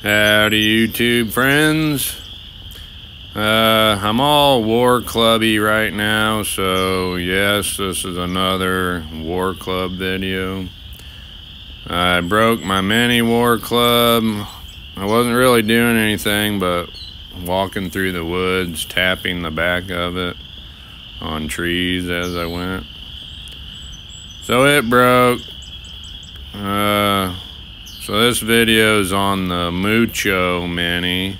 Howdy YouTube friends. I'm all war clubby right now, so yes, this is another war club video. I broke my mini war club. I wasn't really doing anything but walking through the woods, tapping the back of it on trees as I went. So it broke. So this video is on the Mucho mini,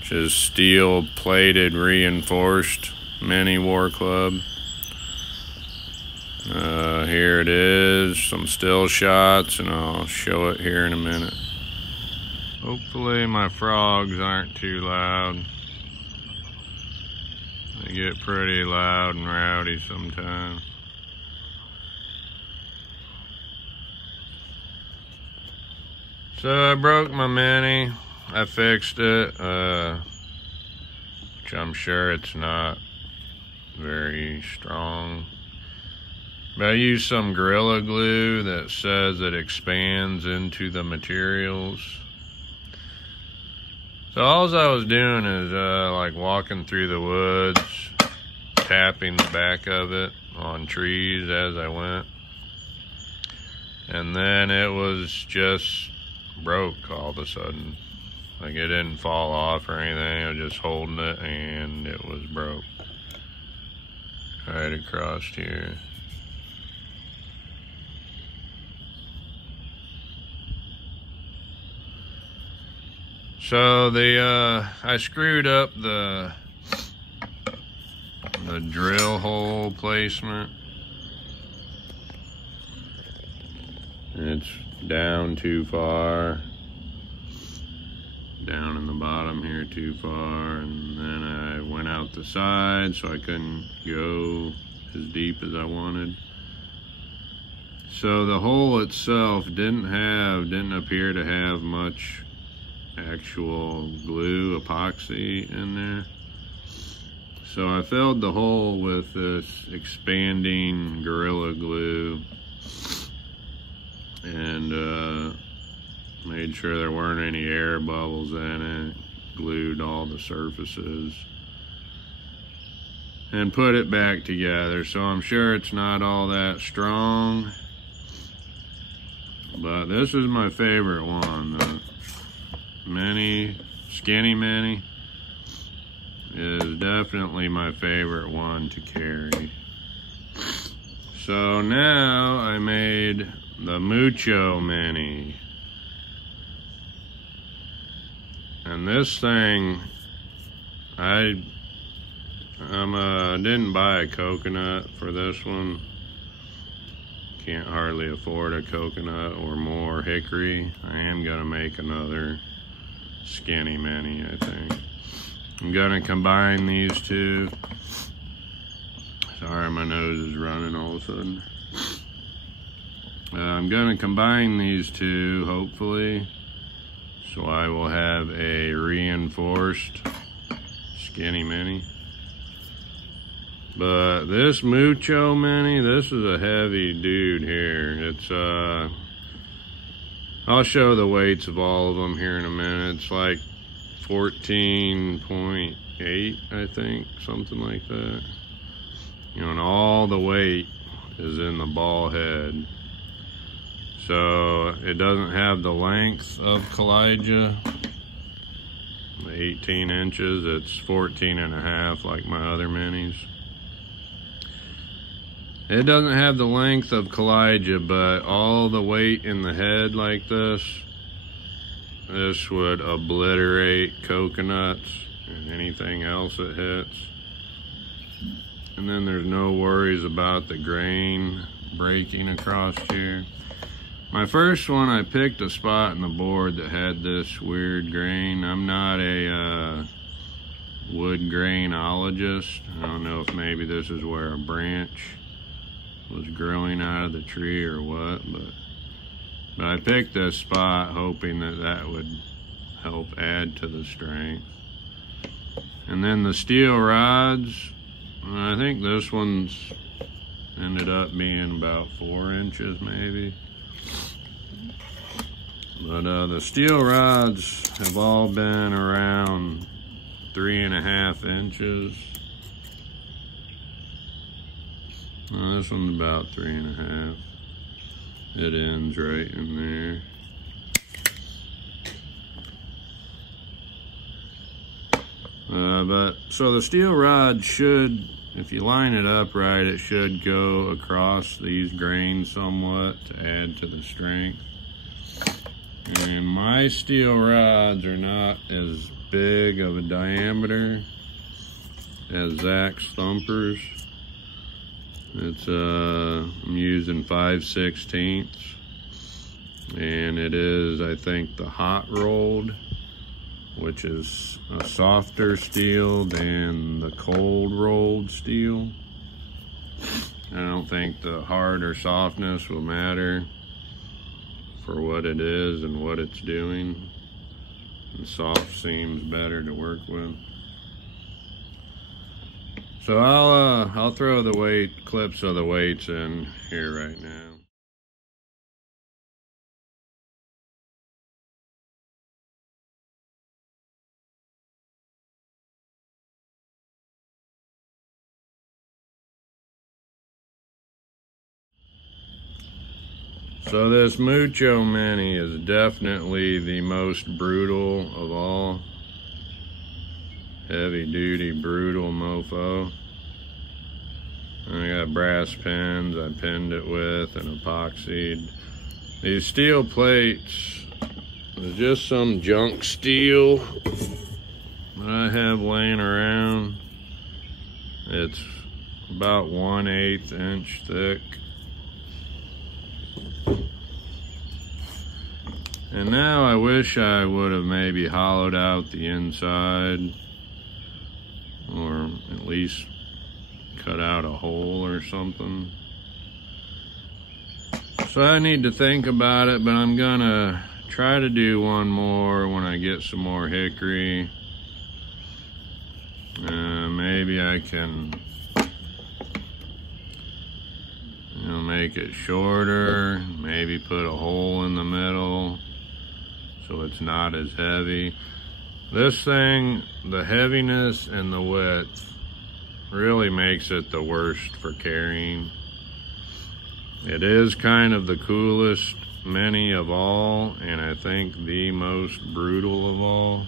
which is steel plated reinforced mini war club. Here it is, some still shots, and I'll show it here in a minute. Hopefully my frogs aren't too loud. They get pretty loud and rowdy sometimes. So I broke my mini. I fixed it, which I'm sure it's not very strong. But I used some Gorilla Glue that says it expands into the materials. So all I was doing is like walking through the woods, tapping the back of it on trees as I went. And then it was just broke all of a sudden. Like it didn't fall off or anything. I was just holding it and it was broke right across here. So I screwed up the drill hole placement. It's down too far, down in the bottom here too far, and then I went out the side so I couldn't go as deep as I wanted. So the hole itself didn't appear to have much actual glue, epoxy in there. So I filled the hole with this expanding Gorilla Glue and made sure there weren't any air bubbles in it, glued all the surfaces, and put it back together. So I'm sure it's not all that strong, but this is my favorite one. The skinny mini is definitely my favorite one to carry. So now I made the Mucho mini, and this thing, I didn't buy a coconut for this one. Can't hardly afford a coconut or more hickory. I am gonna make another skinny mini, I think. I'm gonna combine these two. Sorry, my nose is running all of a sudden. I'm gonna combine these two, hopefully, so I will have a reinforced skinny mini. But this Mucho mini, this is a heavy dude here. It's I'll show the weights of all of them here in a minute. It's like 14.8, I think, something like that. You know, and all the weight is in the ball head. So it doesn't have the length of Kalijah, 18 inches. It's 14.5 like my other minis. It doesn't have the length of Kalijah, but all the weight in the head like this would obliterate coconuts and anything else it hits. And then there's no worries about the grain breaking across here. My first one, I picked a spot in the board that had this weird grain. I'm not a wood grainologist. I don't know if maybe this is where a branch was growing out of the tree or what, but I picked this spot hoping that would help add to the strength. And then the steel rods, I think this one's ended up being about 4 inches maybe. But But the steel rods have all been around 3.5 inches. This one's about 3.5. It ends right in there. So the steel rod should, if you line it up right, it should go across these grains somewhat to add to the strength. And my steel rods are not as big of a diameter as Zach's thumpers. It's I'm using 5/16, and it is, I think, the hot rolled, which is a softer steel than the cold rolled steel. I don't think the hard or softness will matter for what it is and what it's doing. And soft seems better to work with. So I'll throw the clips of the weights in here right now. So this Mucho Mini is definitely the most brutal of all. Heavy duty, brutal mofo. I got brass pins I pinned it with and epoxied. These steel plates, there's just some junk steel that I have laying around. It's about 1/8 inch thick. And now I wish I would have maybe hollowed out the inside, or at least cut out a hole or something. So I need to think about it, but I'm gonna try to do one more when I get some more hickory. Maybe I can, make it shorter, maybe put a hole in the middle so it's not as heavy. This thing, the heaviness and the width really makes it the worst for carrying. It is kind of the coolest mini of all, and I think the most brutal of all.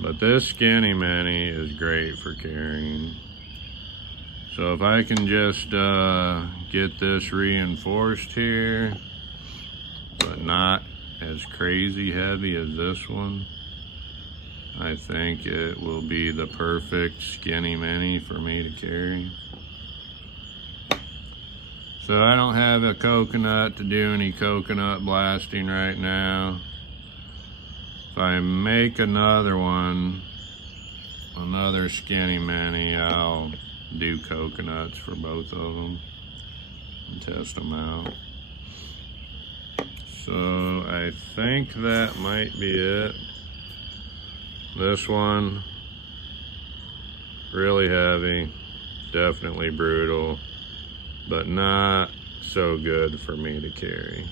But this skinny mini is great for carrying. So if I can just get this reinforced here, but not as crazy heavy as this one, I think it will be the perfect skinny mini for me to carry. So I don't have a coconut to do any coconut blasting right now. If I make another one, another skinny mini, I'll do coconuts for both of them and test them out. So I think that might be it. This one, really heavy, definitely brutal, but not so good for me to carry.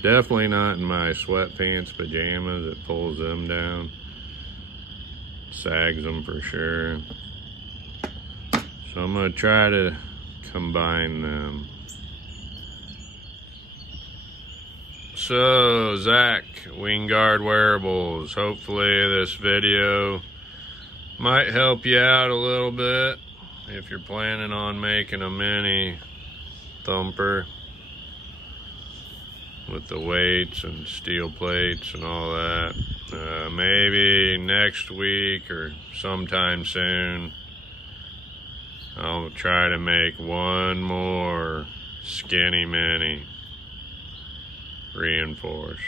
Definitely not in my sweatpants, pajamas. It pulls them down, sags them for sure. So I'm gonna try to combine them. So, Zach, Wingard Wearables, hopefully this video might help you out a little bit if you're planning on making a mini thumper with the weights and steel plates and all that. Maybe next week or sometime soon, I'll try to make one more skinny mini reinforced.